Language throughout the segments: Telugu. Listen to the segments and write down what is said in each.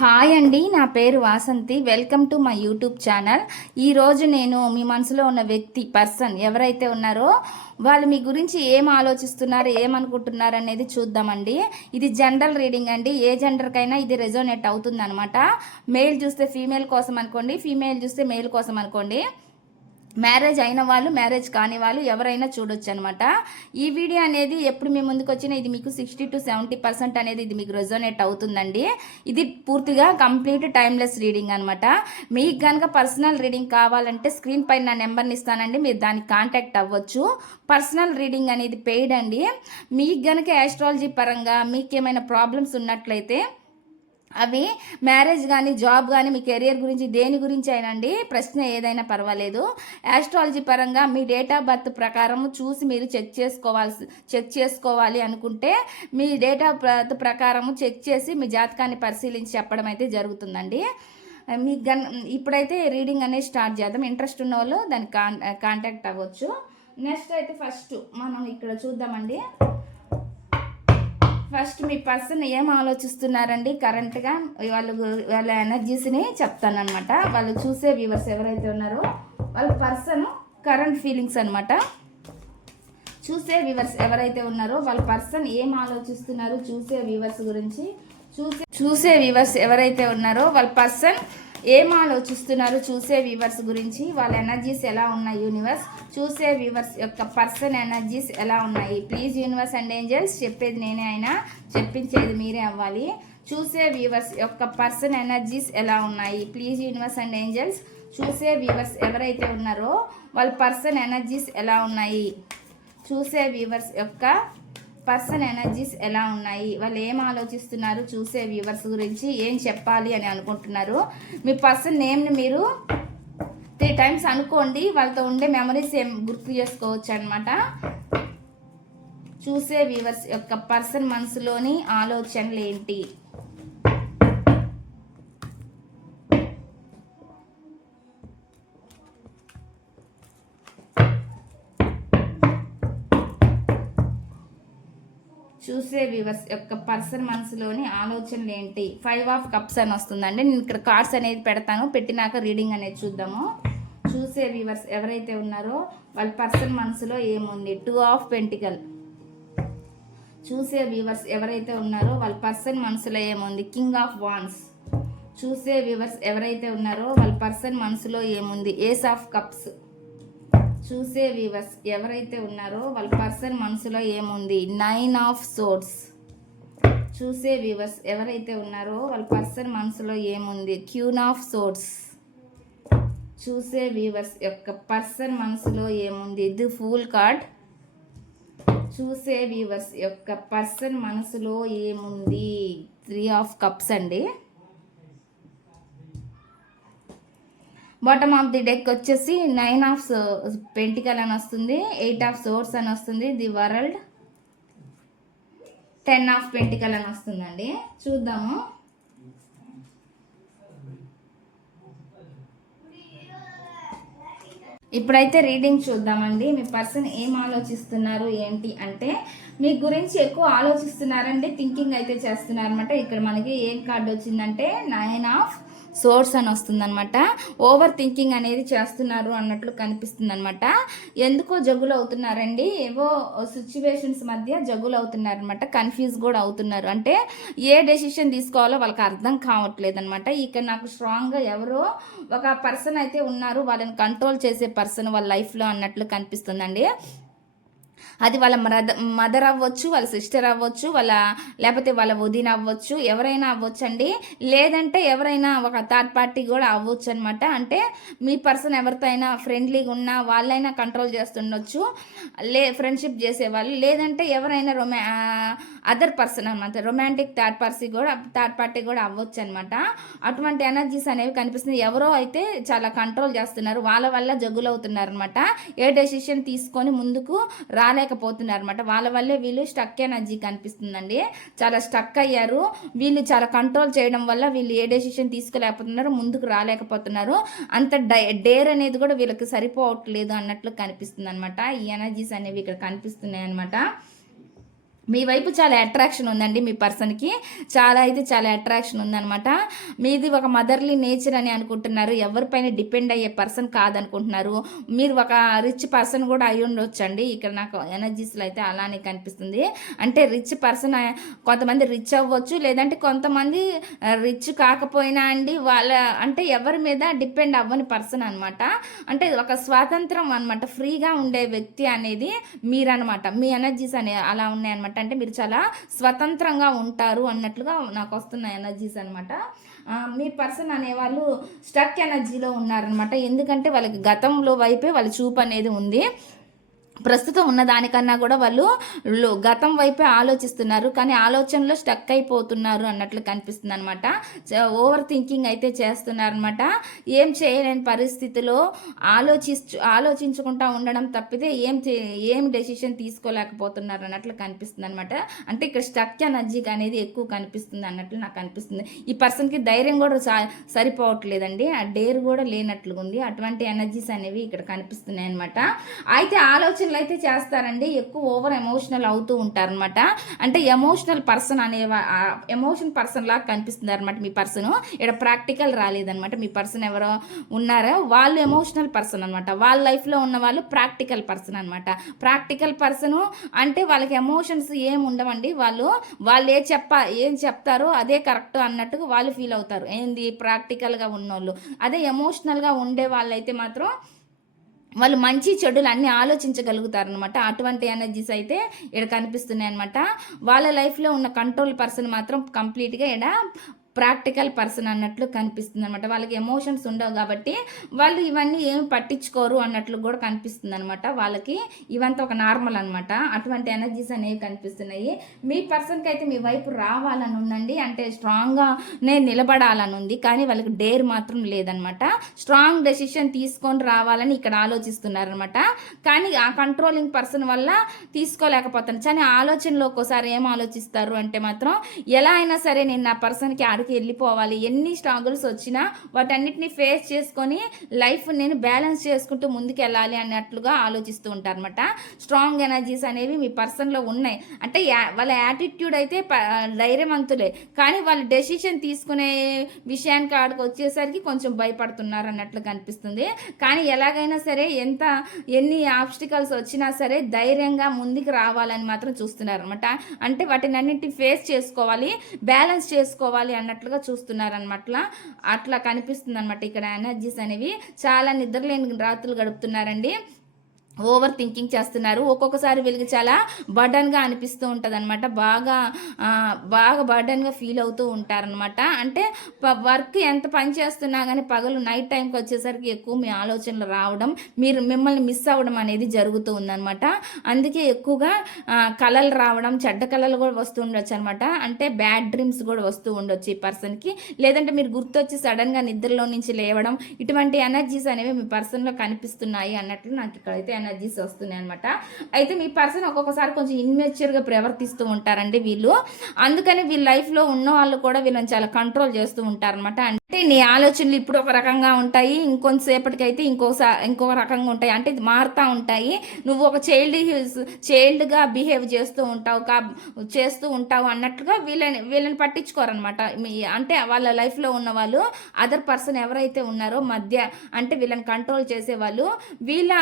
హాయ్ అండి నా పేరు Vasanthi. Welcome to my YouTube channel. ఈరోజు నేను మీ మనసులో ఉన్న వ్యక్తి పర్సన్ ఎవరైతే ఉన్నారో వాళ్ళు మీ గురించి ఏం ఆలోచిస్తున్నారు ఏమనుకుంటున్నారు అనేది చూద్దామండి. ఇది జనరల్ రీడింగ్ అండి. ఏ జెండర్కైనా ఇది రెజోనేట్ అవుతుంది అనమాట మేల్ చూస్తే ఫీమేల్ కోసం అనుకోండి ఫీమేల్ చూస్తే మేల్ కోసం అనుకోండి. మ్యారేజ్ అయిన వాళ్ళు మ్యారేజ్ కాని వాళ్ళు ఎవరైనా చూడొచ్చు అనమాట ఈ వీడియో అనేది ఎప్పుడు మీ ముందుకు వచ్చినా ఇది మీకు సిక్స్టీ టు సెవెంటీ పర్సెంట్ అనేది ఇది మీకు రెజోనేట్ అవుతుందండి. ఇది పూర్తిగా కంప్లీట్ టైమ్లెస్ రీడింగ్ అనమాట మీకు కనుక పర్సనల్ రీడింగ్ కావాలంటే స్క్రీన్ పైన నా నెంబర్ని ఇస్తానండి మీరు దానికి కాంటాక్ట్ అవ్వచ్చు. పర్సనల్ రీడింగ్ అనేది పెయిడ్ అండి. మీకు కనుక యాస్ట్రాలజీ పరంగా మీకు ఏమైనా ప్రాబ్లమ్స్ ఉన్నట్లయితే అవి మ్యారేజ్ కానీ జాబ్ కానీ మీ కెరియర్ గురించి దేని గురించి అయినండి? ప్రశ్న ఏదైనా పర్వాలేదు. యాస్ట్రాలజీ పరంగా మీ డేట్ ఆఫ్ బర్త్ ప్రకారం చూసి మీరు చెక్ చేసుకోవాల్సి చెక్ చేసుకోవాలి అనుకుంటే మీ డేట్ ఆఫ్ బర్త్ ప్రకారం చెక్ చేసి మీ జాతకాన్ని పరిశీలించి చెప్పడం అయితే జరుగుతుందండి. మీకు గన్ ఇప్పుడైతే రీడింగ్ అనేది స్టార్ట్ చేద్దాం. ఇంట్రెస్ట్ ఉన్న వాళ్ళు దానికి కాంటాక్ట్ అవ్వచ్చు. నెక్స్ట్ అయితే ఫస్ట్ మనం ఇక్కడ చూద్దామండి. ఫస్ట్ మీ పర్సన్ ఏం ఆలోచిస్తున్నారండి? కరెంట్గా వాళ్ళు వాళ్ళ ఎనర్జీస్ని చెప్తానమాట వాళ్ళు చూసే వ్యూవర్స్ ఎవరైతే ఉన్నారో వాళ్ళ పర్సన్ కరెంట్ ఫీలింగ్స్ అనమాట చూసే వ్యూవర్స్ ఎవరైతే ఉన్నారో వాళ్ళ పర్సన్ ఏం ఆలోచిస్తున్నారు చూసే వ్యూవర్స్ గురించి. చూసే చూసే వ్యూవర్స్ ఎవరైతే ఉన్నారో వాళ్ళ పర్సన్ ఏం ఆలోచిస్తున్నారు? చూసే వ్యూవర్స్ గురించి వాళ్ళ ఎనర్జీస్ ఎలా ఉన్నాయి యూనివర్స్ చూసే వ్యూవర్స్ యొక్క పర్సన్ ఎనర్జీస్ ఎలా ఉన్నాయి? ప్లీజ్ యూనివర్స్ అండ్ ఏంజల్స్ చెప్పేది నేనే అయినా చెప్పించేది మీరే అవ్వాలి. చూసే వ్యూవర్స్ యొక్క పర్సన్ ఎనర్జీస్ ఎలా ఉన్నాయి? ప్లీజ్ యూనివర్స్ అండ్ ఏంజల్స్ చూసే వ్యూవర్స్ ఎవరైతే ఉన్నారో వాళ్ళ పర్సన్ ఎనర్జీస్ ఎలా ఉన్నాయి? చూసే వ్యూవర్స్ యొక్క పర్సన్ ఎనర్జీస్ ఎలా ఉన్నాయి? వాళ్ళు ఏం ఆలోచిస్తున్నారు? చూసే వ్యూవర్స్ గురించి ఏం చెప్పాలి అని అనుకుంటున్నారు. మీ పర్సన్ నేమ్ని మీరు త్రీ టైమ్స్ అనుకోండి వాళ్ళతో ఉండే మెమరీస్ ఏం గుర్తు చేసుకోవచ్చు అనమాట చూసే వ్యూవర్స్ యొక్క పర్సన్ మనసులోని ఆలోచనలు ఏంటి? చూసే వ్యూవర్స్ యొక్క పర్సన్ మనసులోని ఆలోచనలు ఏంటి? ఫైవ్ ఆఫ్ కప్స్ అని వస్తుందండి. నేను ఇక్కడ కార్డ్స్ అనేది పెడతాను. పెట్టినాక రీడింగ్ అనేది చూద్దాము. చూసే వ్యూవర్స్ ఎవరైతే ఉన్నారో వాళ్ళ పర్సన్ మనసులో ఏముంది? Two of pentacle. చూసే వ్యూవర్స్ ఎవరైతే ఉన్నారో వాళ్ళ పర్సన్ మనసులో ఏముంది? King of wands. చూసే వ్యూవర్స్ ఎవరైతే ఉన్నారో వాళ్ళ పర్సన్ మనసులో ఏముంది? Ace of cups. చూసే వీవర్స్ ఎవరైతే ఉన్నారో వాళ్ళ పర్సన్ మనసులో ఏముంది? నైన్ ఆఫ్ సోర్స్ చూసే వీవర్స్ ఎవరైతే ఉన్నారో వాళ్ళ పర్సన్ మనసులో ఏముంది? క్యూన్ ఆఫ్ సోర్స్ చూసే వీవర్స్ యొక్క పర్సన్ మనసులో ఏముంది? ఇది ఫూల్ కార్డ్ చూసే వీవర్స్ యొక్క పర్సన్ మనసులో ఏముంది? త్రీ ఆఫ్ కప్స్ అండి. బాటమ్ ఆఫ్ ది డెక్ వచ్చేసి నైన్ ఆఫ్ పెంటికల్ అని వస్తుంది ఎయిట్ ఆఫ్ సోర్స్ అని వస్తుంది the world ten of pentacle అని వస్తుందండి. చూద్దాము. ఇప్పుడైతే రీడింగ్ చూద్దామండి. మీ పర్సన్ ఏం ఆలోచిస్తున్నారు ఏంటి అంటే మీ గురించి ఎక్కువ ఆలోచిస్తున్నారండి థింకింగ్ అయితే చేస్తున్నారనమాట ఇక్కడ మనకి ఏం కార్డు వచ్చిందంటే నైన్ ఆఫ్ సోర్స్ అని వస్తుందనమాట ఓవర్ థింకింగ్ అనేది చేస్తున్నారు అన్నట్లు కనిపిస్తుంది అనమాట ఎందుకో జగులు అవుతున్నారండి. ఏవో సిచ్యువేషన్స్ మధ్య జగులు అవుతున్నారనమాట కన్ఫ్యూజ్ కూడా అవుతున్నారు. అంటే ఏ డెసిషన్ తీసుకోవాలో వాళ్ళకి అర్థం కావట్లేదు అనమాట ఇక్కడ నాకు స్ట్రాంగ్గా ఎవరో ఒక పర్సన్ అయితే ఉన్నారు. వాళ్ళని కంట్రోల్ చేసే పర్సన్ వాళ్ళ లైఫ్లో అన్నట్లు కనిపిస్తుందండి. అది వాళ్ళ మదర్ అవ్వచ్చు వాళ్ళ సిస్టర్ అవ్వచ్చు వాళ్ళ లేకపోతే వాళ్ళ వదిన అవ్వచ్చు ఎవరైనా అవ్వచ్చు అండి లేదంటే ఎవరైనా ఒక థర్డ్ పార్టీ కూడా అవ్వచ్చు అనమాట అంటే మీ పర్సన్ ఎవరితో అయినా ఫ్రెండ్లీగా ఉన్నా వాళ్ళైనా కంట్రోల్ చేస్తుండొచ్చు. లే ఫ్రెండ్షిప్ చేసేవాళ్ళు. లేదంటే ఎవరైనా రొమా అదర్ పర్సన్ అనమాట రొమాంటిక్ థర్డ్ పార్టీ కూడా థర్డ్ పార్టీ కూడా అవ్వచ్చు అనమాట అటువంటి ఎనర్జీస్ అనేవి కనిపిస్తుంది. ఎవరో అయితే చాలా కంట్రోల్ చేస్తున్నారు వాళ్ళ వల్ల జగ్గులవుతున్నారు అనమాట ఏ డెసిషన్ తీసుకొని ముందుకు రాలేకపోతున్నారు అనమాట వాళ్ళ వల్లే వీళ్ళు స్టక్ ఎనర్జీ కనిపిస్తుందండి. చాలా స్టక్ అయ్యారు. వీళ్ళు చాలా కంట్రోల్ చేయడం వల్ల వీళ్ళు ఏ డెసిషన్ తీసుకోలేకపోతున్నారు ముందుకు రాలేకపోతున్నారు. అంత డేర్ అనేది కూడా వీళ్ళకి సరిపోవట్లేదు అన్నట్లు కనిపిస్తుంది అనమాట ఈ ఎనర్జీస్ అనేవి ఇక్కడ కనిపిస్తున్నాయి అనమాట మీ వైపు చాలా అట్రాక్షన్ ఉందండి మీ పర్సన్కి చాలా అయితే చాలా అట్రాక్షన్ ఉందన్నమాట. మీది ఒక మదర్లీ నేచర్ అని అనుకుంటున్నారు. ఎవరిపైన డిపెండ్ అయ్యే పర్సన్ కాదనుకుంటున్నారు. మీరు ఒక రిచ్ పర్సన్ కూడా అయి ఉండొచ్చండి. ఇక్కడ నాకు ఎనర్జీస్లో అయితే అలానే కనిపిస్తుంది. అంటే రిచ్ పర్సన్ కొంతమంది రిచ్ అవ్వచ్చు లేదంటే కొంతమంది రిచ్ కాకపోయినా అండి వాళ్ళ అంటే ఎవరి మీద డిపెండ్ అవ్వని పర్సన్ అనమాట అంటే ఒక స్వాతంత్రం అనమాట ఫ్రీగా ఉండే వ్యక్తి అనేది మీరనమాట మీ ఎనర్జీస్ అనే అలా ఉన్నాయన్నమాట. అంటే మీరు చాలా స్వతంత్రంగా ఉంటారు అన్నట్లుగా నాకు వస్తున్న ఎనర్జీస్ అనమాట మీ పర్సన్ అనేవాళ్ళు స్టక్ ఎనర్జీలో ఉన్నారనమాట ఎందుకంటే వాళ్ళకి గతంలో వైపే వాళ్ళ చూపు అనేది ఉంది. ప్రస్తుతం ఉన్న దానికన్నా కూడా వాళ్ళు గతం వైపే ఆలోచిస్తున్నారు. కానీ ఆలోచనలో స్టక్ అయిపోతున్నారు అన్నట్లు కనిపిస్తుంది అనమాట ఓవర్ థింకింగ్ అయితే చేస్తున్నారనమాట ఏం చేయలేని పరిస్థితిలో ఆలోచించు ఆలోచించుకుంటా ఉండడం తప్పితే ఏం చే- ఏం డెసిషన్ తీసుకోలేకపోతున్నారు అన్నట్లు కనిపిస్తుంది అనమాట అంటే ఇక్కడ స్టక్ ఎనర్జీ అనేది ఎక్కువ కనిపిస్తుంది అన్నట్లు నాకు అనిపిస్తుంది. ఈ పర్సన్కి ధైర్యం కూడా సరిపోవట్లేదండి. ఆ డేర్ కూడా లేనట్లుగా ఉంది అటువంటి ఎనర్జీస్ అనేవి ఇక్కడ కనిపిస్తున్నాయి అనమాట అయితే ఆలోచన ఎమోషనల్ అయితే చేస్తారండి. ఎక్కువ ఓవర్ ఎమోషనల్ అవుతూ ఉంటారనమాట అంటే ఎమోషనల్ పర్సన్ అనే ఎమోషన్ పర్సన్ లాగా కనిపిస్తుంది అనమాట మీ పర్సన్. ఇక్కడ ప్రాక్టికల్ రాలేదనమాట మీ పర్సన్ ఎవరో ఉన్నారో వాళ్ళు ఎమోషనల్ పర్సన్ అనమాట వాళ్ళ లైఫ్లో ఉన్న వాళ్ళు ప్రాక్టికల్ పర్సన్ అనమాట ప్రాక్టికల్ పర్సన్ అంటే వాళ్ళకి ఎమోషన్స్ ఏం ఉండవండి. వాళ్ళు వాళ్ళు ఏ చెప్ప ఏం చెప్తారో అదే కరెక్ట్ అన్నట్టుగా వాళ్ళు ఫీల్ అవుతారు. ఏంది ప్రాక్టికల్గా ఉన్నోళ్ళు. అదే ఎమోషనల్గా ఉండే వాళ్ళైతే మాత్రం వాళ్ళు మంచి చెడులు అన్నీ ఆలోచించగలుగుతారనమాట అటువంటి ఎనర్జీస్ అయితే ఇక్కడ కనిపిస్తున్నాయి అనమాట వాళ్ళ లైఫ్లో ఉన్న కంట్రోల్ పర్సన్ మాత్రం కంప్లీట్గా ఇక్కడ ప్రాక్టికల్ పర్సన్ అన్నట్లు కనిపిస్తుంది అనమాట వాళ్ళకి ఎమోషన్స్ ఉండవు కాబట్టి వాళ్ళు ఇవన్నీ ఏమి పట్టించుకోరు అన్నట్లు కూడా కనిపిస్తుంది అనమాట వాళ్ళకి ఇవంతా ఒక నార్మల్ అనమాట అటువంటి ఎనర్జీస్ అనేవి కనిపిస్తున్నాయి. మీ పర్సన్కి అయితే మీ వైపు రావాలని ఉందండి అంటే స్ట్రాంగ్గానే నిలబడాలని ఉంది. కానీ వాళ్ళకి డేర్ మాత్రం లేదనమాట స్ట్రాంగ్ డెసిషన్ తీసుకొని రావాలని ఇక్కడ ఆలోచిస్తున్నారనమాట కానీ ఆ కంట్రోలింగ్ పర్సన్ వల్ల తీసుకోలేకపోతాను కానీ ఆలోచనలో ఒక్కోసారి ఏం ఆలోచిస్తారు అంటే మాత్రం ఎలా అయినా సరే నేను నా పర్సన్కి ఆడికి వెళ్ళిపోవాలి. ఎన్ని స్ట్రగుల్స్ వచ్చినా వాటన్నిటిని ఫేస్ చేసుకొని లైఫ్ నేను బ్యాలెన్స్ చేసుకుంటూ ముందుకు వెళ్ళాలి అన్నట్లుగా ఆలోచిస్తూ ఉంటారనమాట స్ట్రాంగ్ ఎనర్జీస్ అనేవి మీ పర్సన్లో ఉన్నాయి. అంటే వాళ్ళ యాటిట్యూడ్ అయితే ధైర్యవంతులే. కానీ వాళ్ళు డెసిషన్ తీసుకునే విషయానికి ఆడికి వచ్చేసరికి కొంచెం భయపడుతున్నారు అన్నట్లు కనిపిస్తుంది. కానీ ఎలాగైనా సరే ఎంత ఎన్ని ఆబ్స్టికల్స్ వచ్చినా సరే ధైర్యంగా ముందుకు రావాలని మాత్రం చూస్తున్నారు అనమాట అంటే వాటిని అన్నింటిని ఫేస్ చేసుకోవాలి బ్యాలెన్స్ చేసుకోవాలి అన్నట్లుగా చూస్తున్నారనమాట అట్లా కనిపిస్తుంది అనమాట ఇక్కడ ఎనర్జీస్ అనేవి. చాలా నిద్రలేని రాత్రులు గడుపుతున్నారండి. ఓవర్ థింకింగ్ చేస్తున్నారు. ఒక్కొక్కసారి వీళ్ళకి చాలా బర్డన్గా అనిపిస్తూ ఉంటుంది అనమాట బాగా బాగా బర్డన్గా ఫీల్ అవుతూ ఉంటారనమాట అంటే వర్క్ ఎంత పని చేస్తున్నా కానీ పగలు నైట్ టైంకి వచ్చేసరికి ఎక్కువ మీ ఆలోచనలు రావడం మీరు మిమ్మల్ని మిస్ అవ్వడం అనేది జరుగుతూ ఉందనమాట అందుకే ఎక్కువగా కళలు రావడం చెడ్డ కళలు కూడా వస్తూ ఉండొచ్చు అనమాట అంటే బ్యాడ్ డ్రీమ్స్ కూడా వస్తూ ఉండొచ్చు ఈ పర్సన్కి. లేదంటే మీరు గుర్తొచ్చి సడన్గా నిద్రలో నుంచి లేవడం ఇటువంటి ఎనర్జీస్ అనేవి మీ పర్సన్లో కనిపిస్తున్నాయి అన్నట్లు నాకు ఇక్కడైతే ఎనర్జీస్ వస్తున్నాయి అనమాట అయితే మీ పర్సన్ ఒక్కొక్కసారి కొంచెం ఇన్మెచ్యూర్గా ప్రవర్తిస్తూ ఉంటారండి వీళ్ళు. అందుకని వీళ్ళ లైఫ్లో ఉన్న వాళ్ళు కూడా వీళ్ళని చాలా కంట్రోల్ చేస్తూ ఉంటారనమాట అంటే నీ ఆలోచనలు ఇప్పుడు ఒక రకంగా ఉంటాయి ఇంకొంతసేపటికైతే ఇంకోసారి ఇంకో రకంగా ఉంటాయి. అంటే ఇది మారుతూ ఉంటాయి. నువ్వు ఒక చైల్డ్ చైల్డ్గా బిహేవ్ చేస్తూ ఉంటావు కా చేస్తూ ఉంటావు అన్నట్లుగా వీళ్ళని వీళ్ళని పట్టించుకోరనమాట మీ- అంటే వాళ్ళ లైఫ్లో ఉన్న వాళ్ళు అదర్ పర్సన్ ఎవరైతే ఉన్నారో మధ్య అంటే వీళ్ళని కంట్రోల్ చేసేవాళ్ళు వీళ్ళ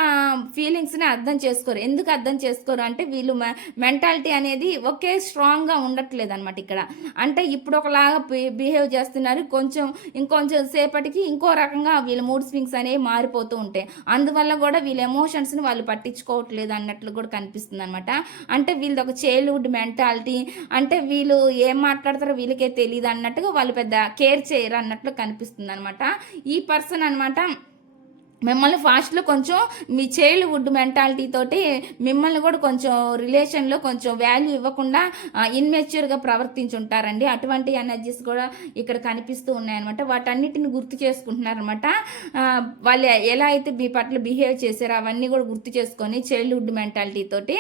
ఫీ ఫీలింగ్స్ని అర్థం చేసుకోరు. ఎందుకు అర్థం చేసుకోరు అంటే వీళ్ళు మెంటాలిటీ అనేది ఒకే స్ట్రాంగ్గా ఉండట్లేదు అనమాట ఇక్కడ. అంటే ఇప్పుడు ఒకలాగా బిహేవ్ చేస్తున్నారు. కొంచెం ఇంకొంచెం సేపటికి ఇంకో రకంగా వీళ్ళ మూడ్ స్వింగ్స్ అనేవి మారిపోతూ ఉంటాయి. అందువల్ల కూడా వీళ్ళ ఎమోషన్స్ని వాళ్ళు పట్టించుకోవట్లేదు అన్నట్లు కూడా కనిపిస్తుంది అనమాట అంటే వీళ్ళది ఒక చైల్డ్హుడ్ మెంటాలిటీ. అంటే వీళ్ళు ఏం మాట్లాడతారో వీళ్ళకే తెలియదు అన్నట్టుగా వాళ్ళు పెద్ద కేర్ చేయరు అన్నట్లు కనిపిస్తుంది అనమాట ఈ పర్సన్ అనమాట మిమ్మల్ని ఫాస్ట్లో కొంచెం మీ చైల్డ్హుడ్ మెంటాలిటీ తోటి మిమ్మల్ని కూడా కొంచెం రిలేషన్లో కొంచెం వాల్యూ ఇవ్వకుండా ఇన్మెచ్యూర్గా ప్రవర్తించుంటారండి. అటువంటి ఎనర్జీస్ కూడా ఇక్కడ కనిపిస్తూ ఉన్నాయన్నమాట. వాటన్నిటిని గుర్తు చేసుకుంటున్నారనమాట వాళ్ళు ఎలా అయితే మీ పట్ల బిహేవ్ చేశారో అవన్నీ కూడా గుర్తు చేసుకొని చైల్డ్హుడ్ మెంటాలిటీ తోటి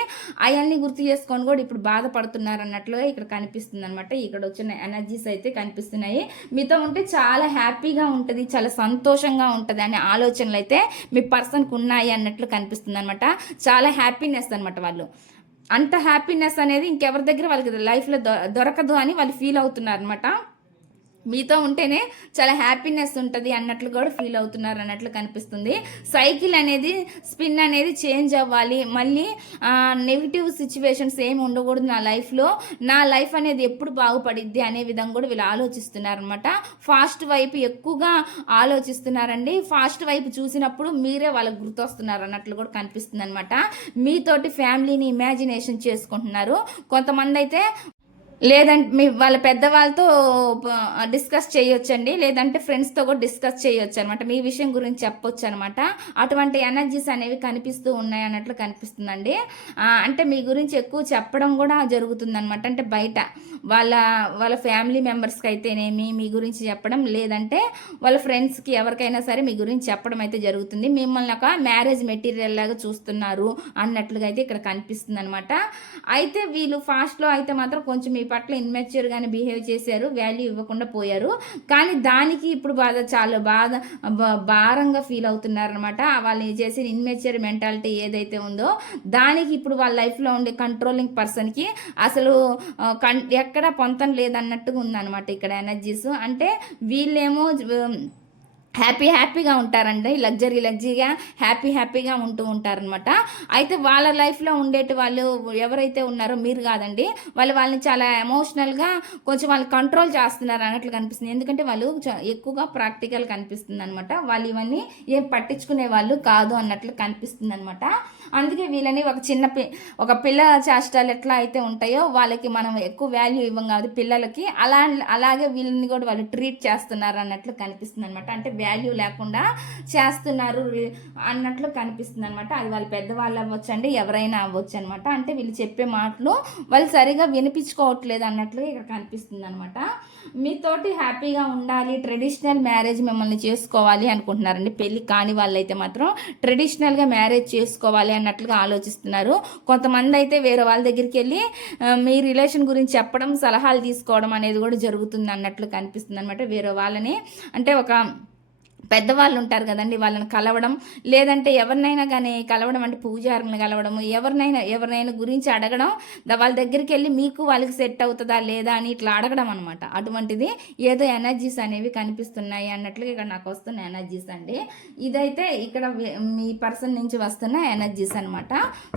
అవన్నీ గుర్తు చేసుకొని కూడా ఇప్పుడు బాధపడుతున్నారు అన్నట్లుగా ఇక్కడ కనిపిస్తుంది అనమాట ఇక్కడ వచ్చిన ఎనర్జీస్ అయితే కనిపిస్తున్నాయి. మీతో ఉంటే చాలా హ్యాపీగా ఉంటుంది చాలా సంతోషంగా ఉంటుంది అనే ఆలోచనలు అయితే మీ పర్సన్కి ఉన్నాయి అన్నట్లు కనిపిస్తుంది అనమాట చాలా హ్యాపీనెస్ అనమాట వాళ్ళు. అంత హ్యాపీనెస్ అనేది ఇంకెవరి దగ్గర వాళ్ళకి లైఫ్లో దొరకదు అని వాళ్ళు ఫీల్ అవుతున్నారు అనమాట మీతో ఉంటేనే చాలా హ్యాపీనెస్ ఉంటుంది అన్నట్లు కూడా ఫీల్ అవుతున్నారు అన్నట్లు కనిపిస్తుంది. సైకిల్ అనేది స్పిన్ అనేది చేంజ్ అవ్వాలి. మళ్ళీ నెగిటివ్ సిచ్యువేషన్స్ ఏమి ఉండకూడదు నా లైఫ్లో. నా లైఫ్ అనేది ఎప్పుడు బాగుపడిద్ది అనే విధంగా కూడా వీళ్ళు ఆలోచిస్తున్నారు అనమాట ఫాస్ట్ వైపు ఎక్కువగా ఆలోచిస్తున్నారండి. ఫాస్ట్ వైపు చూసినప్పుడు మీరే వాళ్ళకి గుర్తొస్తున్నారు అన్నట్లు కూడా కనిపిస్తుంది అనమాట మీతోటి ఫ్యామిలీని ఇమాజినేషన్ చేసుకుంటున్నారు. కొంతమంది అయితే లేదంటే మీ వాళ్ళ పెద్దవాళ్ళతో డిస్కస్ చేయొచ్చండి. లేదంటే ఫ్రెండ్స్తో కూడా డిస్కస్ చేయొచ్చు అనమాట మీ విషయం గురించి చెప్పొచ్చు అనమాట అటువంటి ఎనర్జీస్ అనేవి కనిపిస్తూ ఉన్నాయి అన్నట్లు కనిపిస్తుందండి. అంటే మీ గురించి ఎక్కువ చెప్పడం కూడా జరుగుతుంది అనమాట అంటే బయట వాళ్ళ వాళ్ళ ఫ్యామిలీ మెంబర్స్కి అయితేనేమి మీ గురించి చెప్పడం లేదంటే వాళ్ళ ఫ్రెండ్స్కి ఎవరికైనా సరే మీ గురించి చెప్పడం అయితే జరుగుతుంది. మిమ్మల్ని ఒక మ్యారేజ్ మెటీరియల్ లాగా చూస్తున్నారు అన్నట్లుగా అయితే ఇక్కడ కనిపిస్తుంది అనమాట అయితే వీళ్ళు ఫాస్ట్లో అయితే మాత్రం కొంచెం మీ పట్ల ఇన్మెచ్యూర్గానే బిహేవ్ చేశారు వాల్యూ ఇవ్వకుండా పోయారు. కానీ దానికి ఇప్పుడు బాధ చాలా బాధ భారంగా ఫీల్ అవుతున్నారు అనమాట వాళ్ళు చేసిన ఇన్మెచ్యూర్ మెంటాలిటీ ఏదైతే ఉందో దానికి ఇప్పుడు వాళ్ళ లైఫ్లో ఉండే కంట్రోలింగ్ పర్సన్కి అసలు కం కన్ ఎక్కడ పొంతం లేదన్నట్టుగా ఉందన్నమాట ఇక్కడ ఎనర్జీస్ అంటే వీళ్ళేమో హ్యాపీ హ్యాపీగా ఉంటారండి. లగ్జరీ లగ్జరీగా హ్యాపీ హ్యాపీగా ఉంటూ ఉంటారనమాట అయితే వాళ్ళ లైఫ్లో ఉండేటి వాళ్ళు ఎవరైతే ఉన్నారో మీరు కాదండి వాళ్ళు వాళ్ళని చాలా ఎమోషనల్గా కొంచెం వాళ్ళు కంట్రోల్ చేస్తున్నారు అన్నట్లు కనిపిస్తుంది. ఎందుకంటే వాళ్ళు ఎక్కువగా ప్రాక్టికల్ కనిపిస్తుంది అనమాట వాళ్ళు ఇవన్నీ ఏం పట్టించుకునే వాళ్ళు కాదు అన్నట్లు కనిపిస్తుంది అనమాట అందుకే వీళ్ళని ఒక చిన్న పి ఒక పిల్ల చేష్టాలు ఎట్లా అయితే ఉంటాయో వాళ్ళకి మనం ఎక్కువ వాల్యూ ఇవ్వం కాదు పిల్లలకి అలా అలాగే వీళ్ళని కూడా వాళ్ళు ట్రీట్ చేస్తున్నారు అన్నట్లు కనిపిస్తుంది అనమాట అంటే వాల్యూ లేకుండా చేస్తున్నారు అన్నట్లు కనిపిస్తుంది అనమాట అది వాళ్ళు పెద్దవాళ్ళు అవ్వచ్చు అండి ఎవరైనా అవ్వచ్చు అనమాట అంటే వీళ్ళు చెప్పే మాటలు వాళ్ళు సరిగా వినిపించుకోవట్లేదు అన్నట్లు ఇక్కడ కనిపిస్తుంది అనమాట మీతోటి హ్యాపీగా ఉండాలి ట్రెడిషనల్ మ్యారేజ్ మిమ్మల్ని చేసుకోవాలి అనుకుంటున్నారండి. పెళ్ళి కాని వాళ్ళైతే మాత్రం ట్రెడిషనల్గా మ్యారేజ్ చేసుకోవాలి అన్నట్లుగా ఆలోచిస్తున్నారు. కొంతమంది అయితే వేరే వాళ్ళ దగ్గరికి వెళ్ళి మీ రిలేషన్ గురించి చెప్పడం సలహాలు తీసుకోవడం అనేది కూడా జరుగుతుంది అన్నట్లు కనిపిస్తుంది అనమాట వేరే వాళ్ళని అంటే ఒక పెద్దవాళ్ళు ఉంటారు కదండి వాళ్ళని కలవడం. లేదంటే ఎవరినైనా కానీ కలవడం అంటే పూజారులను కలవడం ఎవరినైనా ఎవరినైనా గురించి అడగడం వాళ్ళ దగ్గరికి వెళ్ళి మీకు వాళ్ళకి సెట్ అవుతుందా లేదా అని ఇట్లా అడగడం అనమాట అటువంటిది ఏదో ఎనర్జీస్ అనేవి కనిపిస్తున్నాయి అన్నట్లుగా ఇక్కడ నాకు వస్తున్న ఎనర్జీస్ అండి. ఇదైతే ఇక్కడ మీ పర్సన్ నుంచి వస్తున్న ఎనర్జీస్ అనమాట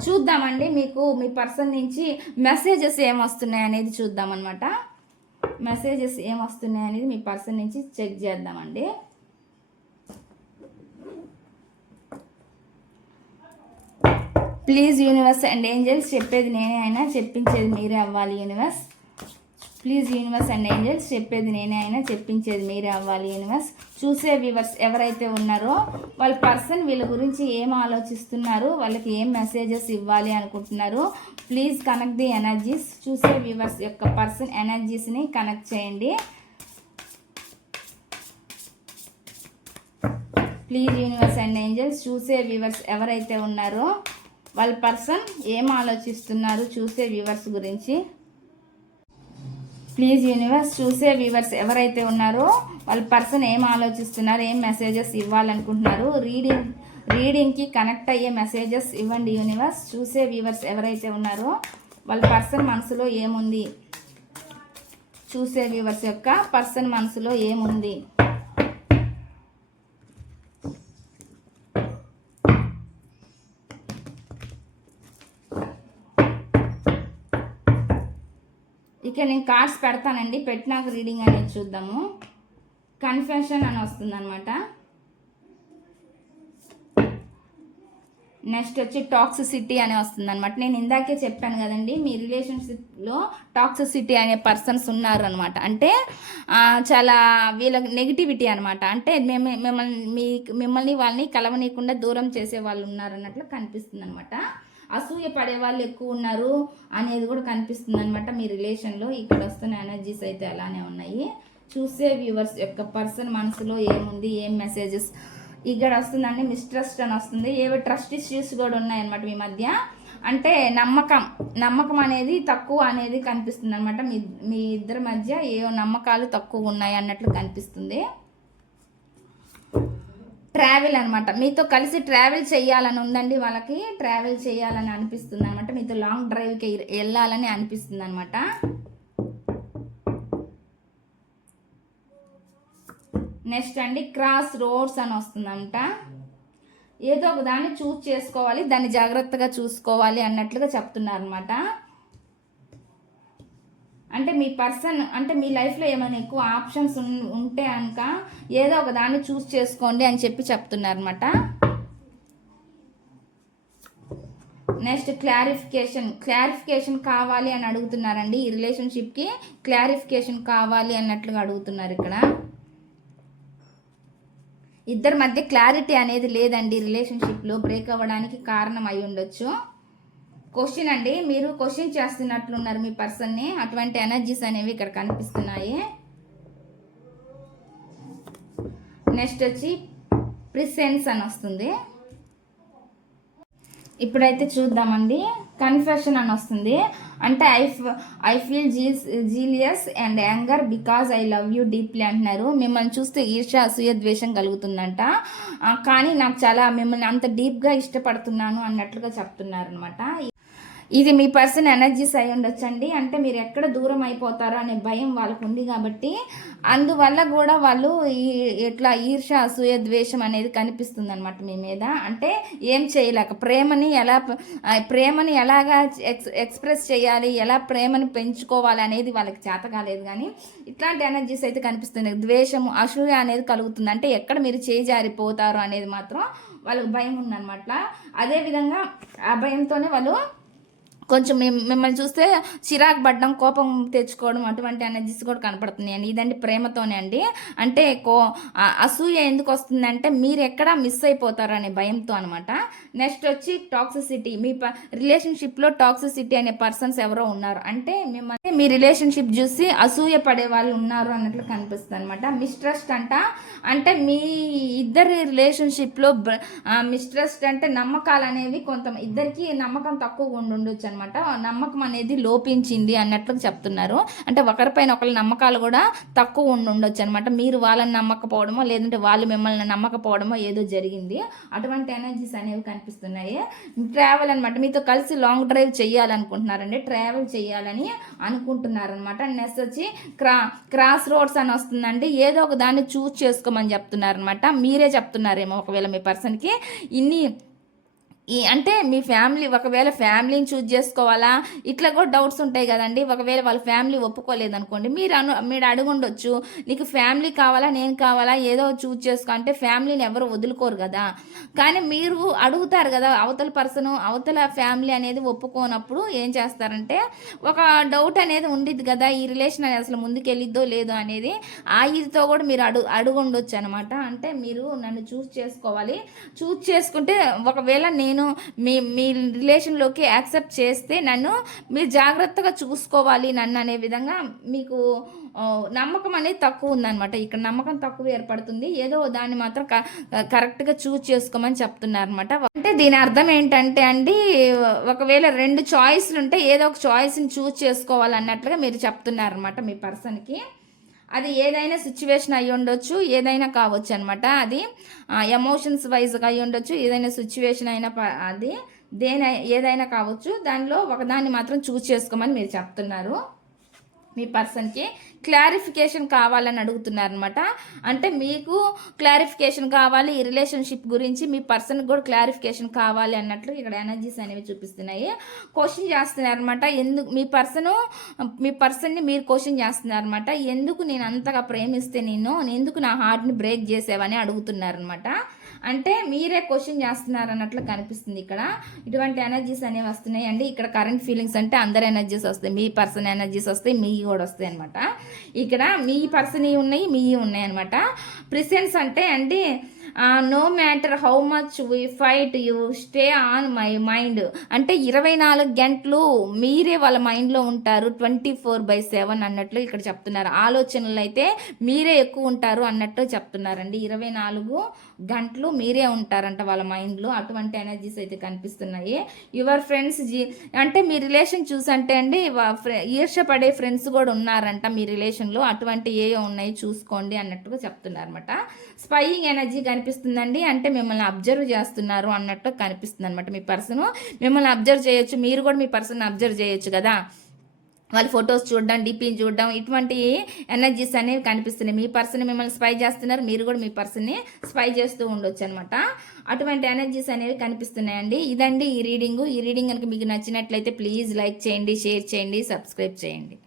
చూద్దామండి మీకు మీ పర్సన్ నుంచి మెసేజెస్ ఏం వస్తున్నాయి అనేది చూద్దామన్నమాట. మెసేజెస్ ఏం వస్తున్నాయి అనేది మీ పర్సన్ నుంచి చెక్ చేద్దామండి. ప్లీజ్ యూనివర్స్ అండ్ ఏంజల్స్ చెప్పేది నేనే అయినా చెప్పించేది మీరే అవ్వాలి universe. Please universe and angels చెప్పేది నేనే అయినా చెప్పించేది మీరే అవ్వాలి యూనివర్స్. చూసే వ్యూవర్స్ ఎవరైతే ఉన్నారో వాళ్ళ పర్సన్ వీళ్ళ గురించి ఏం ఆలోచిస్తున్నారు వాళ్ళకి ఏం మెసేజెస్ ఇవ్వాలి అనుకుంటున్నారు ప్లీజ్ కనెక్ట్ ది ఎనర్జీస్. చూసే వ్యూవర్స్ యొక్క పర్సన్ ఎనర్జీస్ని కనెక్ట్ చేయండి. ప్లీజ్ యూనివర్స్ అండ్ ఏంజల్స్ చూసే వ్యూవర్స్ ఎవరైతే ఉన్నారో వాళ్ళ పర్సన్ ఏం ఆలోచిస్తున్నారు చూసే వ్యూవర్స్ గురించి. ప్లీజ్ యూనివర్స్ చూసే వ్యూవర్స్ ఎవరైతే ఉన్నారో వాళ్ళ పర్సన్ ఏం ఆలోచిస్తున్నారు ఏం మెసేజెస్ ఇవ్వాలనుకుంటున్నారు రీడింగ్ రీడింగ్కి కనెక్ట్ అయ్యే మెసేజెస్ ఇవ్వండి యూనివర్స్ చూసే వ్యూవర్స్ ఎవరైతే ఉన్నారో వాళ్ళ పర్సన్ మనసులో ఏముంది? చూసే వ్యూవర్స్ యొక్క పర్సన్ మనసులో ఏముంది? ఇక్కడ నేను కార్డ్స్ పెడతానండి. పెట్టినాక రీడింగ్ అనేది చూద్దాము. కన్ఫెషన్ అని వస్తుందన్నమాట. నెక్స్ట్ వచ్చి టాక్సిసిటీ అని వస్తుందన్నమాట. నేను ఇందాకే చెప్పాను కదండి మీ రిలేషన్షిప్లో టాక్సిసిటీ అనే పర్సన్స్ ఉన్నారు అనమాట అంటే చాలా వీళ్ళ నెగిటివిటీ అనమాట అంటే మేము మిమ్మల్ని మీ మిమ్మల్ని వాళ్ళని కలవనీయకుండా దూరం చేసే వాళ్ళు ఉన్నారు అన్నట్లు కనిపిస్తుంది అనమాట అసూయ పడే వాళ్ళు ఎక్కువ ఉన్నారు అనేది కూడా కనిపిస్తుంది అనమాట మీ రిలేషన్లో ఇక్కడ వస్తున్న ఎనర్జీస్ అయితే అలానే ఉన్నాయి. చూసే వ్యూవర్స్ యొక్క పర్సన్ మనసులో ఏముంది ఏం మెసేజెస్ ఇక్కడ వస్తుందండి మిస్ట్రస్ట్ అని వస్తుంది. ఏవో ట్రస్ట్ ఇష్యూస్ కూడా ఉన్నాయన్నమాట మీ మధ్య. అంటే నమ్మకం నమ్మకం అనేది తక్కువ అనేది కనిపిస్తుంది అనమాట మీ మీ ఇద్దరి మధ్య ఏ నమ్మకాలు తక్కువ ఉన్నాయి అన్నట్లు కనిపిస్తుంది. ట్రావెల్ అనమాట మీతో కలిసి ట్రావెల్ చేయాలని ఉందండి వాళ్ళకి. ట్రావెల్ చేయాలని అనిపిస్తుంది అనమాట మీతో లాంగ్ డ్రైవ్కి వెళ్ళాలని అనిపిస్తుంది అనమాట నెక్స్ట్ అండి క్రాస్ రోడ్స్ అని వస్తుందంట. ఏదో ఒక దాన్ని చూస్ చేసుకోవాలి దాన్ని జాగ్రత్తగా చూసుకోవాలి అన్నట్లుగా చెప్తున్నారు అనమాట అంటే మీ పర్సన్ అంటే మీ లైఫ్లో ఏమైనా ఎక్కువ ఆప్షన్స్ ఉంటే కనుక ఏదో ఒక దాన్ని చూస్ చేసుకోండి అని చెప్పి చెప్తున్నారు అనమాట నెక్స్ట్ క్లారిఫికేషన్ క్లారిఫికేషన్ కావాలి అని అడుగుతున్నారండి ఈ రిలేషన్షిప్కి. క్లారిఫికేషన్ కావాలి అన్నట్లుగా అడుగుతున్నారు ఇక్కడ. ఇద్దరి మధ్య క్లారిటీ అనేది లేదండి రిలేషన్షిప్లో బ్రేక్ అవ్వడానికి కారణం అయి ఉండొచ్చు క్వశ్చన్ అండి మీరు క్వశ్చన్ చేస్తున్నట్లున్నారు మీ పర్సన్ని అటువంటి ఎనర్జీస్ అనేవి ఇక్కడ కనిపిస్తున్నాయి. నెక్స్ట్ వచ్చి ప్రిసెన్స్ అని వస్తుంది. ఇప్పుడైతే చూద్దామండి. కన్ఫెషన్ అని వస్తుంది. అంటే I I feel Gs jealous and anger because I love you deeply అంటున్నారు. మిమ్మల్ని చూస్తే ఈర్ష అసూయ ద్వేషం కలుగుతుందంట. కానీ నాకు చాలా మిమ్మల్ని అంత డీప్గా ఇష్టపడుతున్నాను అన్నట్లుగా చెప్తున్నారు అనమాట ఇది మీ పర్సన్ ఎనర్జీస్ అయి ఉండొచ్చండి. అంటే మీరు ఎక్కడ దూరం అయిపోతారో అనే భయం వాళ్ళకు ఉంది కాబట్టి అందువల్ల కూడా వాళ్ళు ఈ ఇట్లా ఈర్ష అసూయ ద్వేషం అనేది కనిపిస్తుంది అనమాట మీ మీద. అంటే ఏం చేయలేక ప్రేమని ఎలా ప్రేమని ఎలాగా ఎక్స్ ఎక్స్ప్రెస్ చేయాలి ఎలా ప్రేమని పెంచుకోవాలి అనేది వాళ్ళకి చేత కాలేదు కానీ ఇట్లాంటి ఎనర్జీస్ అయితే కనిపిస్తుంది ద్వేషము అసూయ అనేది కలుగుతుంది. అంటే ఎక్కడ మీరు చేజారిపోతారు అనేది మాత్రం వాళ్ళకి భయం ఉందన్నమాట. అదేవిధంగా ఆ భయంతోనే వాళ్ళు కొంచెం మిమ్మల్ని చూస్తే చిరాకు పడడం కోపం తెచ్చుకోవడం అటువంటి ఎనర్జీస్ కూడా కనపడుతున్నాయి అండి. ఇదండి ప్రేమతోనే అండి. అంటే కో అసూయ ఎందుకు వస్తుందంటే మీరు ఎక్కడ మిస్ అయిపోతారు అనే భయంతో అనమాట నెక్స్ట్ వచ్చి టాక్సిసిటీ మీ ప రిలేషన్షిప్లో టాక్సిసిటీ అనే పర్సన్స్ ఎవరో ఉన్నారు. అంటే మిమ్మల్ని మీ రిలేషన్షిప్ చూసి అసూయ పడే వాళ్ళు ఉన్నారు అన్నట్లు కనిపిస్తుంది అనమాట మిస్ట్రస్ట్ అంట అంటే మీ ఇద్దరి రిలేషన్షిప్లో మిస్ట్రస్ట్ అంటే నమ్మకాలు అనేవి కొంత ఇద్దరికి నమ్మకం తక్కువ ఉండి ఉండొచ్చు అనమాట అనమాట నమ్మకం అనేది లోపించింది అన్నట్లు చెప్తున్నారు. అంటే ఒకరిపైన ఒకరి నమ్మకాలు కూడా తక్కువ ఉండి ఉండొచ్చు అనమాట మీరు వాళ్ళని నమ్మకపోవడమో లేదంటే వాళ్ళు మిమ్మల్ని నమ్మకపోవడమో ఏదో జరిగింది. అటువంటి ఎనర్జీస్ అనేవి కనిపిస్తున్నాయి. ట్రావెల్ అనమాట మీతో కలిసి లాంగ్ డ్రైవ్ చేయాలనుకుంటున్నారండి. ట్రావెల్ చేయాలని అనుకుంటున్నారనమాట నెక్స్ట్ వచ్చి క్రా క్రాస్ రోడ్స్ అని వస్తుందండి. ఏదో ఒక దాన్ని చూస్ చేసుకోమని చెప్తున్నారనమాట మీరే చెప్తున్నారేమో ఒకవేళ మీ పర్సన్కి ఇన్ని ఈ అంటే మీ ఫ్యామిలీ ఒకవేళ ఫ్యామిలీని చూజ్ చేసుకోవాలా? ఇట్లా కూడా డౌట్స్ ఉంటాయి కదండి. ఒకవేళ వాళ్ళ ఫ్యామిలీ ఒప్పుకోలేదు అనుకోండి మీరు అను మీరు అడుగుండొచ్చు నీకు ఫ్యామిలీ కావాలా? నేను కావాలా? ఏదో చూజ్ చేసుకో. అంటే ఫ్యామిలీని ఎవరు వదులుకోరు కదా. కానీ మీరు అడుగుతారు కదా అవతల పర్సన్ అవతల ఫ్యామిలీ అనేది ఒప్పుకోనప్పుడు ఏం చేస్తారంటే ఒక డౌట్ అనేది ఉండిద్ది కదా ఈ రిలేషన్ అనేది అసలు ముందుకెళ్ళిద్దో లేదో అనేది ఆ ఇదితో కూడా మీరు అడుగు అడుగుండొచ్చు అనమాట. అంటే మీరు నన్ను చూస్ చేసుకోవాలి. చూస్ చేసుకుంటే ఒకవేళ నేను మీ మీ రిలేషన్లోకి యాక్సెప్ట్ చేస్తే నన్ను మీరు జాగ్రత్తగా చూసుకోవాలి నన్ను అనే విధంగా మీకు నమ్మకం అనేది తక్కువ ఉందన్నమాట. ఇక్కడ నమ్మకం తక్కువ ఏర్పడుతుంది. ఏదో దాన్ని మాత్రం క- కరెక్ట్గా చూస్ చేసుకోమని చెప్తున్నారు అనమాట అంటే దీని అర్థం ఏంటంటే అండి ఒకవేళ రెండు చాయిస్లు ఉంటే ఏదో ఒక చాయిస్ని చూస్ చేసుకోవాలన్నట్లుగా మీరు చెప్తున్నారనమాట మీ పర్సన్కి. అది ఏదైనా సిచ్యువేషన్ అయి ఉండొచ్చు ఏదైనా కావచ్చు అనమాట అది ఎమోషన్స్ వైజ్గా అయి ఉండొచ్చు ఏదైనా సిచ్యువేషన్ అయినా ప- అది దేని ఏదైనా కావచ్చు దానిలో ఒకదాన్ని మాత్రం చూస్ చేసుకోమని మీరు చెప్తున్నారు. మీ పర్సన్కి క్లారిఫికేషన్ కావాలని అడుగుతున్నారనమాట అంటే మీకు క్లారిఫికేషన్ కావాలి ఈ రిలేషన్షిప్ గురించి మీ పర్సన్కి కూడా క్లారిఫికేషన్ కావాలి అన్నట్లు ఇక్కడ ఎనర్జీస్ అనేవి చూపిస్తున్నాయి. క్వశ్చన్ చేస్తున్నారనమాట ఎందుకు మీ పర్సన్ మీ పర్సన్ని మీరు క్వశ్చన్ చేస్తున్నారు అనమాట ఎందుకు నేను అంతగా ప్రేమిస్తే నేను ఎందుకు నా హార్ట్ని బ్రేక్ చేసేవని అడుగుతున్నారనమాట అంటే మీరే క్వశ్చన్ చేస్తున్నారు అన్నట్లు కనిపిస్తుంది ఇక్కడ. ఇటువంటి ఎనర్జీస్ అనేవి వస్తున్నాయి. అండి ఇక్కడ కరెంట్ ఫీలింగ్స్ అంటే అందరు ఎనర్జీస్ వస్తాయి. మీ పర్సన్ ఎనర్జీస్ వస్తాయి మీ కూడా వస్తాయి అనమాట ఇక్కడ మీ పర్సన్ ఉన్నాయి మీ ఉన్నాయి అనమాట ప్రిసెన్స్ అంటే అండి no matter how much we fight you stay on my mind అంటే ఇరవై నాలుగు గంటలు మీరే వాళ్ళ మైండ్లో ఉంటారు ట్వంటీ ఫోర్ బై సెవెన్ అన్నట్లు ఇక్కడ చెప్తున్నారు. ఆలోచనలు అయితే మీరే ఎక్కువ ఉంటారు అన్నట్టు చెప్తున్నారండి. ఇరవై నాలుగు గంటలు మీరే ఉంటారంట వాళ్ళ మైండ్లో అటువంటి ఎనర్జీస్ అయితే కనిపిస్తున్నాయి. యువర్ ఫ్రెండ్స్ జీ అంటే మీ రిలేషన్ చూసంటే అండి ఈర్షపడే ఫ్రెండ్స్ కూడా ఉన్నారంట మీ రిలేషన్లో అటువంటి ఏ ఉన్నాయి చూసుకోండి అన్నట్టుగా చెప్తున్నారు అనమాట స్పైయింగ్ ఎనర్జీ కనిపి కనిపిస్తుందండి. అంటే మిమ్మల్ని అబ్జర్వ్ చేస్తున్నారు అన్నట్టు కనిపిస్తుంది అనమాట మీ పర్సన్. మిమ్మల్ని అబ్జర్వ్ చేయొచ్చు. మీరు కూడా మీ పర్సన్ అబ్జర్వ్ చేయొచ్చు కదా. వాళ్ళ ఫొటోస్ చూడడం డిపిని చూడడం ఇటువంటి ఎనర్జీస్ అనేవి కనిపిస్తున్నాయి. మీ పర్సన్ మిమ్మల్ని స్పై చేస్తున్నారు. మీరు కూడా మీ పర్సన్ని స్పై చేస్తూ ఉండొచ్చు అనమాట అటువంటి ఎనర్జీస్ అనేవి కనిపిస్తున్నాయండి. ఇదండి ఈ రీడింగు. ఈ రీడింగ్ కనుక మీకు నచ్చినట్లయితే ప్లీజ్ లైక్ చేయండి షేర్ చేయండి సబ్స్క్రైబ్ చేయండి.